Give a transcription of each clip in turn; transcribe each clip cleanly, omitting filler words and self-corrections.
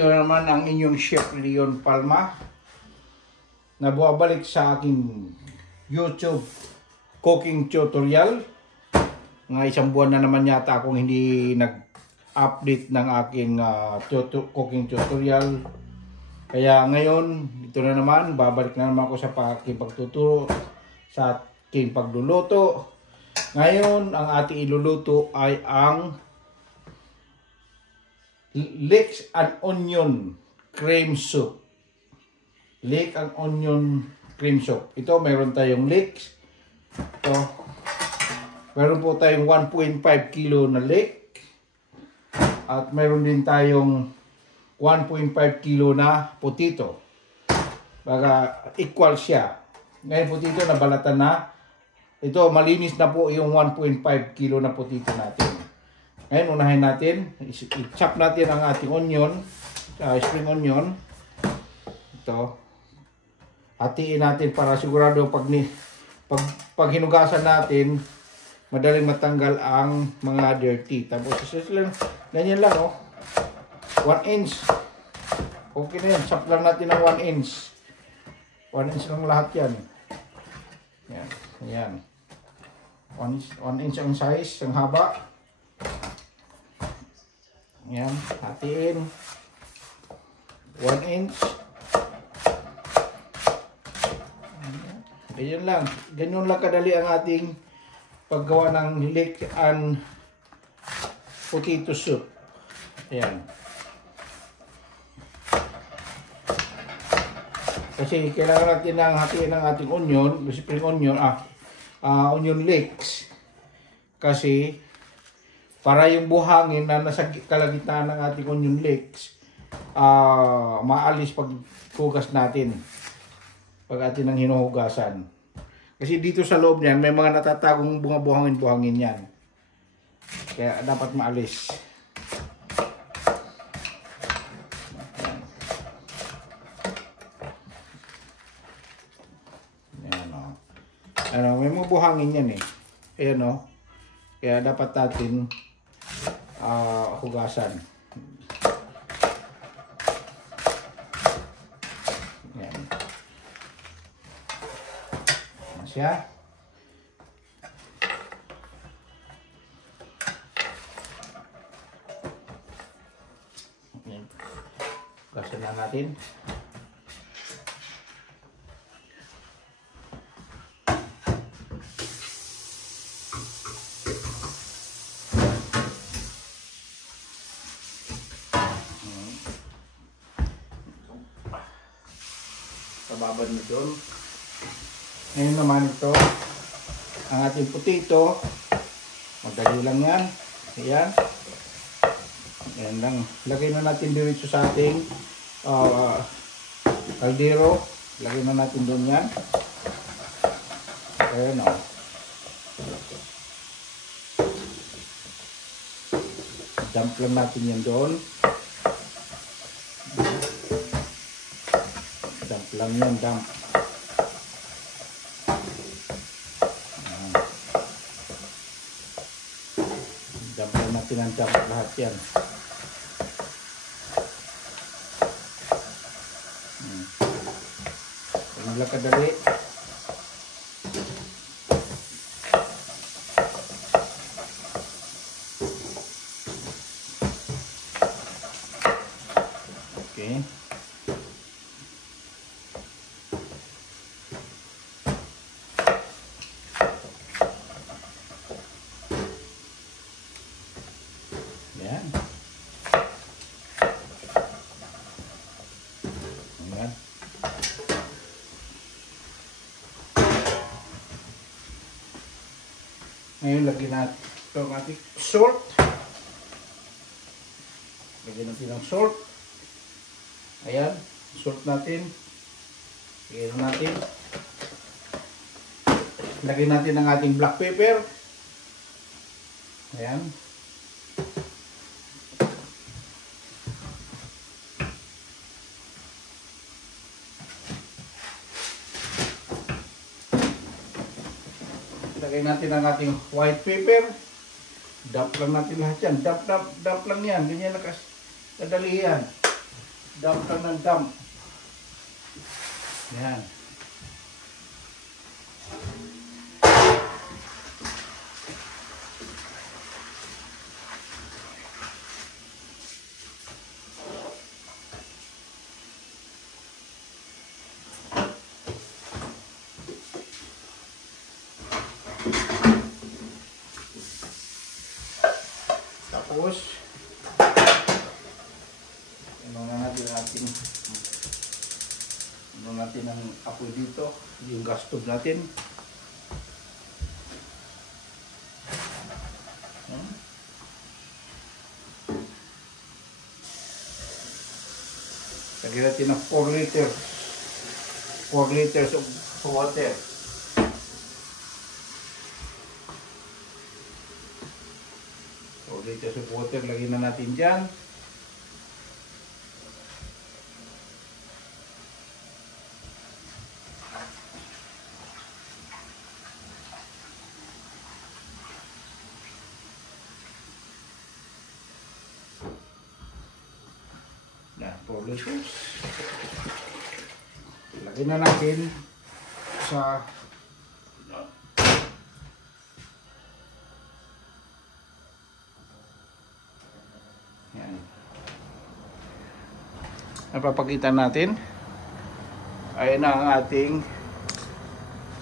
Ito naman ang inyong Chef Leon Palma na buwabalik sa aking YouTube cooking tutorial. Nga isang buwan na naman yata akong hindi nag-update ng aking cooking tutorial. Kaya ngayon, ito na naman, babalik na naman ako sa aking pagtuturo, sa aking pagluluto. Ngayon, ang ating iluluto ay ang leeks and onion cream soup. Leek and onion cream soup. Ito, mayroon tayong leeks. Ito. Meron po tayong 1.5 kilo na leek. At meron din tayong 1.5 kilo na potato. Baga equal siya. Ngayon potato na balatan na. Ito malinis na po yung 1.5 kilo na potato natin. Ngayon unahin natin. I-chop natin ang ating onion. Spring onion. Ito. Hatiin natin para sigurado pag hinugasan natin, madaling matanggal ang mga dirty. Tapos ganyan lang, oh. 1 inch. Okay na yan. Chop lang natin ng 1 inch. 1 inch lang lahat yan. Yan. Yan. 1 inch ang size, ang haba. Yan. Hatiin. 1 inch. Ganyan lang. Ganyan lang kadali ang ating paggawa ng leek and potato soup. Ayan. Kasi kailangan natin ng hatiin ng ating onion, spring onion, onion leeks. Kasi para yung buhangin na nasa kalagitnaan ng ating onion leeks, maalis pag hugas natin. Pag atin ang hinuhugasan. Kasi dito sa loob niyan, may mga natatagong bunga buhangin-buhangin yan. Kaya dapat maalis. Ayan o. Ano, may mga buhangin yan eh. Ayan o. Kaya dapat natin hugasan. Ayan. Siya. Gasan na natin. Sababad mo doon. Ngayon naman ito, ang ating potato, madali lang yan. Ayan. Ayan lang. Lagay na natin dito sa ating kaldero. Lagay na natin doon yan. Ayan o. Dump lang natin yan doon. Dump lang yan, dump. Pinanjak lahat yan. Ang kadali. Okay. Ayan. Ayan. Ngayon, lagyan natin itong ating salt. Lagyan natin ng salt. Ayan. Salt natin. Lagyan natin. Lagyan natin ang ating black pepper. Ayan. Lagay natin ang ating white pepper. Dump lang natin lahat yan. Dump lang yan. Ganyan na kadali yan. Dump ka ng dump. Yan. Tapos, ano natin ang apoy dito, yung gas stove natin. Lagyan natin ng 4 liters. 4 liters of water. Liters of water, lagyan na natin dyan. Yan, 4 liters. Lagyan na natin sa napapakita natin. Ayan na ang ating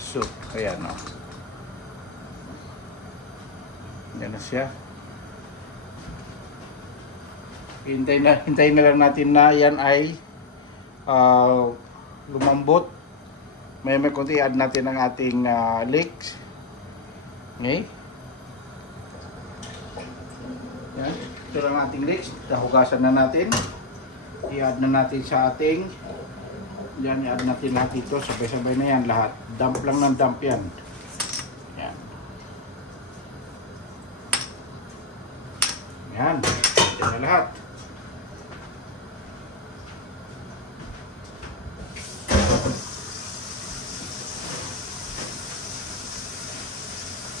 soup. Ayan o. Yan na siya. Hintayin na lang natin na yan ay lumambot. May konti add natin ang ating leeks. Okay. Yan. Ito lang ating leeks. Hugasan na natin. I-add na natin sa ating, yan, i-add natin lahat dito, sabay-sabay na yan lahat, dump lang ng dump yan. Yan, yan, yan na lahat.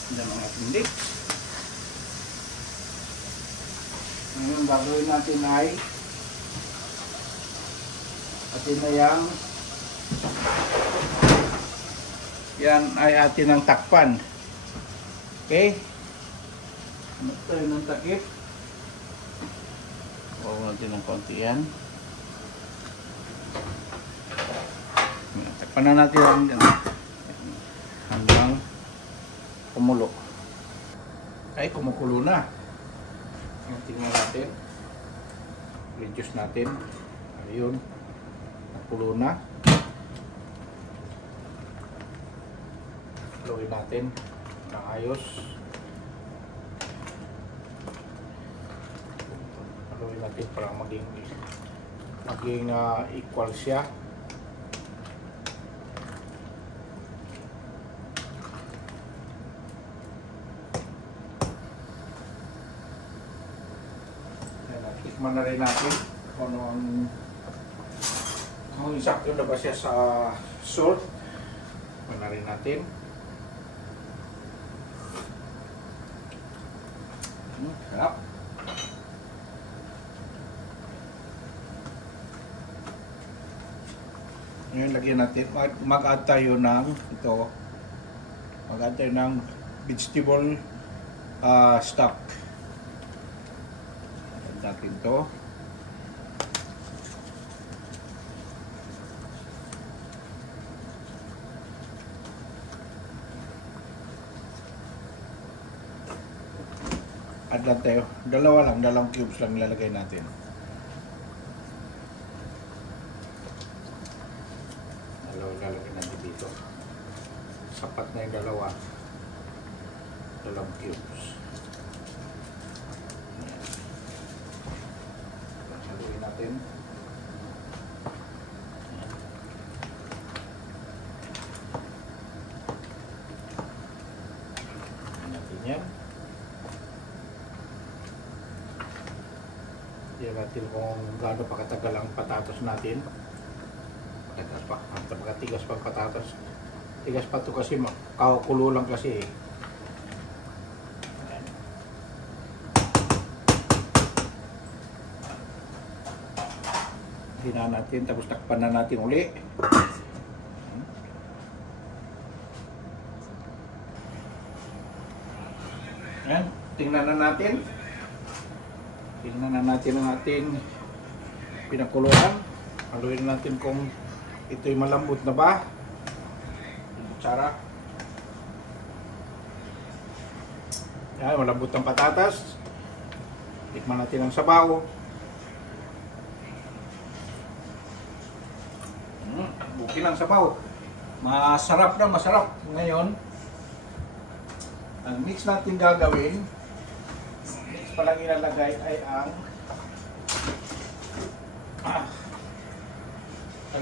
Yan ang ating leeks. Ngayon gagawin natin ay atin na yan ay atin ang takpan. Okay, ano tayo ng takip, huwag natin ng konti yan. Takpan na natin hanggang kumulo. Ay, kumukulo na. Tingnan natin, reduce natin. Ayun, nakulo na. Haluin natin ng ayos. Haluin natin para maging equal siya. Tikman na rin natin kung ano ang sakto na ba siya sa salt. Tikman na rin natin. Sarap. Ngayon lagyan natin, mag-add tayo ng ito, mag-add tayo ng vegetable stock. Add natin ito. Add lang tayo, dalawang cubes lang ilalagay natin. Ilalagay natin dito. Sapat na yung dalawang cubes. Haluin natin. Haluin natin yan. Tignan natin kung gaano pa katagal ang patatos natin. Tigas pa, tigas pa patatas. Tigas pa ito kasi kulo lang kasi eh. Hinaan natin, tapos takpan na natin uli. Yan, tingnan na natin. Tingnan na natin ang ating pinakuluan. Haluin natin kung ito'y malambot na ba. Kutsara. Yan, malambot ang patatas. Tikman natin ang sabaw. Buki lang sabaw. Masarap na, masarap. Ngayon, ang mix natin gagawin, mix pa lang ilalagay ay ang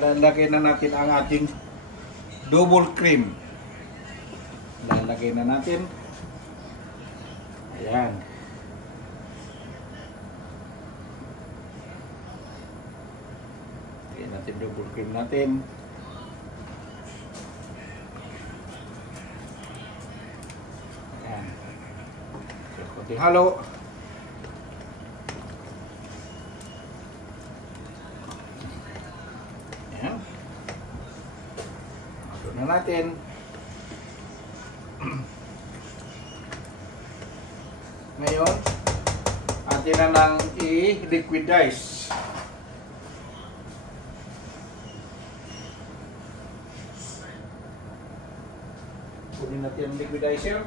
lalagay na natin ang ating double cream. Lalagay na natin. Ayan. Lagyan natin double cream natin. Ayan. So, konting halo. Ayan. Halo na natin. Ngayon, atin na nang i-liquidize. Kunin natin ang liquidizer.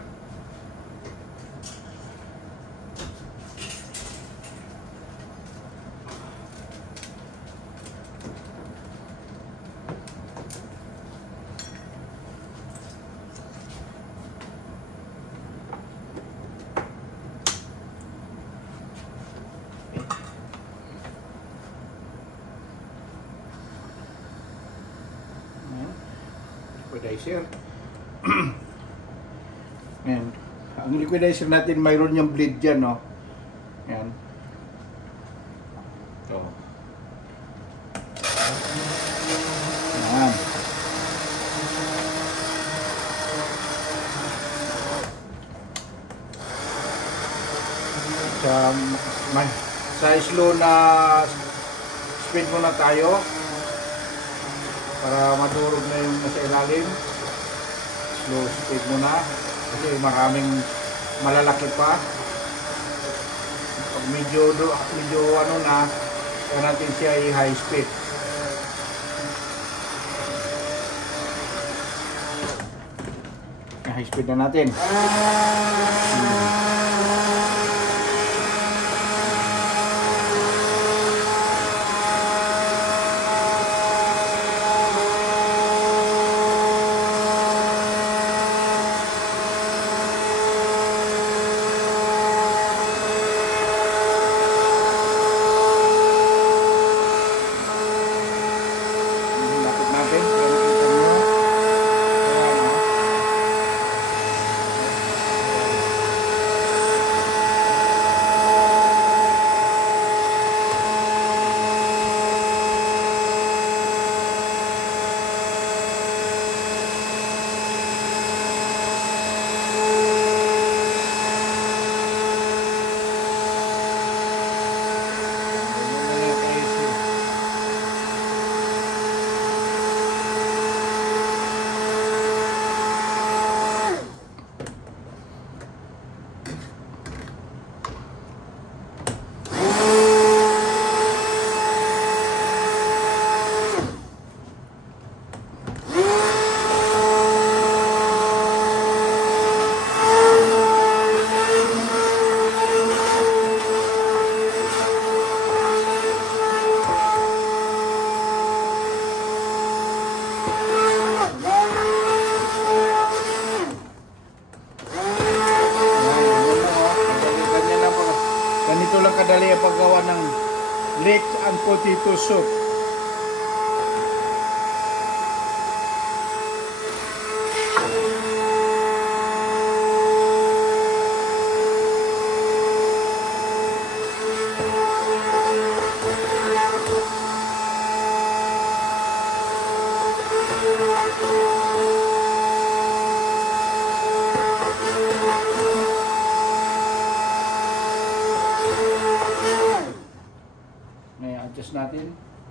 Liquidizer. Ayan. Ang liquidizer natin, mayroon yung bleed dyan, no? Ayan. Ito. Ayan. Sa slow na speed muna tayo para madurog na yung nasa ilalim. Slow speed muna kasi maraming malalaki pa. Pag medyo ano na, kaya natin siya i-high speed. High speed na natin.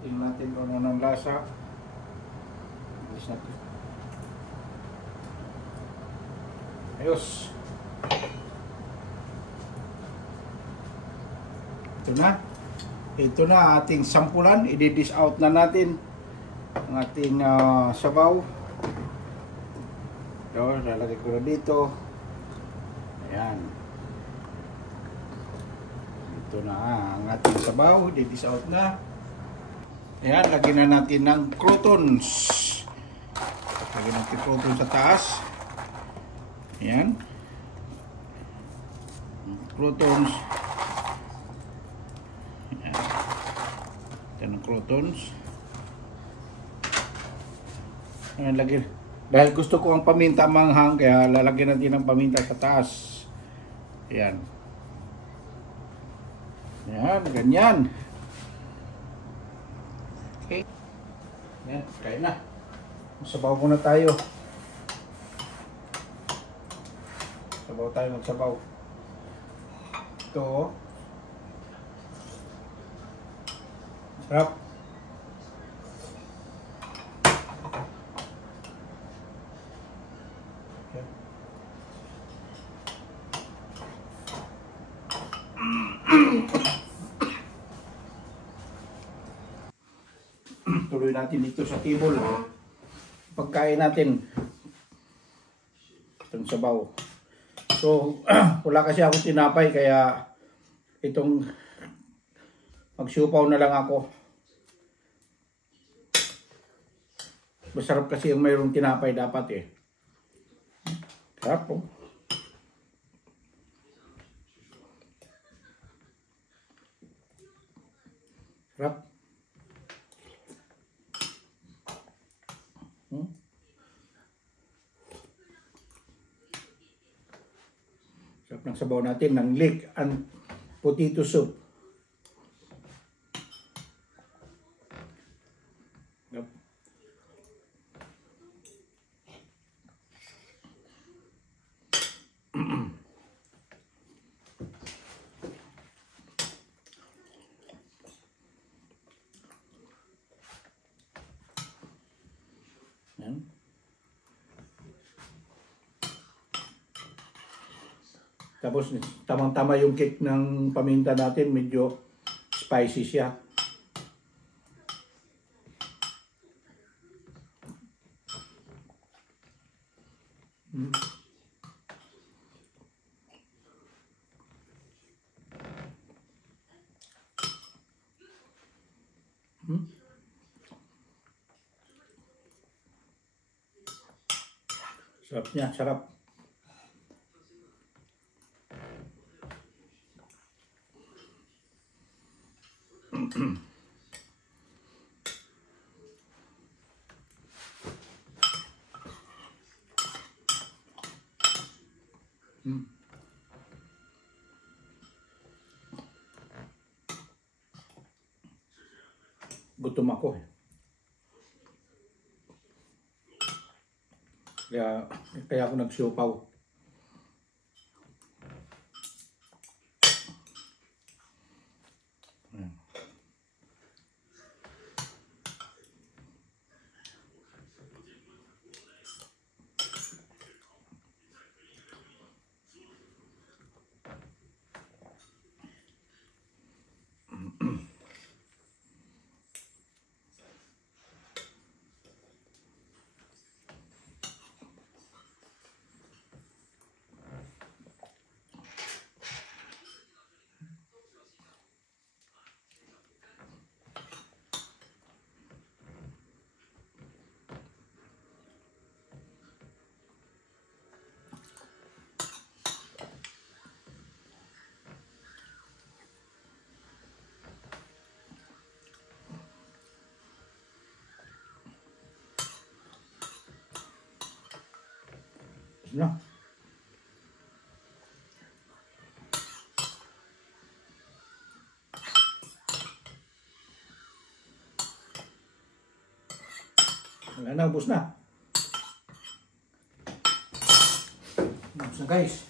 Tingnan natin kung ano ng lasa. Alis natin. Ayos. Ito na. Ito na ating sampulan. I-dish out na natin ang ating sabaw. Ito, lalagay ko na dito. Ayan. Ito na ang ating sabaw. I-dish out na. Ayan, lagyan na natin ng croutons. Lagyan natin croutons sa taas. Ayan. Croutons. Ayan. Ito ng croutons. Ayan, lagyan. Dahil gusto ko ang paminta manghang, kaya lalagyan natin ng paminta sa taas. Ayan. Ayan, ganyan. Okay. Ayan, kain na. Sabaw muna tayo. Sabaw tayo, magsabaw. Ito. Sarap. Okay. Tuloy natin dito sa table. Pagkain natin. Itong sabaw. So, wala kasi ako tinapay, kaya itong magsiupaw na lang ako. Masarap kasi yung mayroong tinapay dapat eh. Sarap po. Sarap. Sarap ng sabaw natin ng leek and potato soup. Yep. Yan. Tapos tamang-tama yung cake ng paminta natin, medyo spicy siya. Sarap niya, sarap. Gutom ako eh. Kaya ako nagsiupaw. No. Wala na, ubos na. Ubos na guys.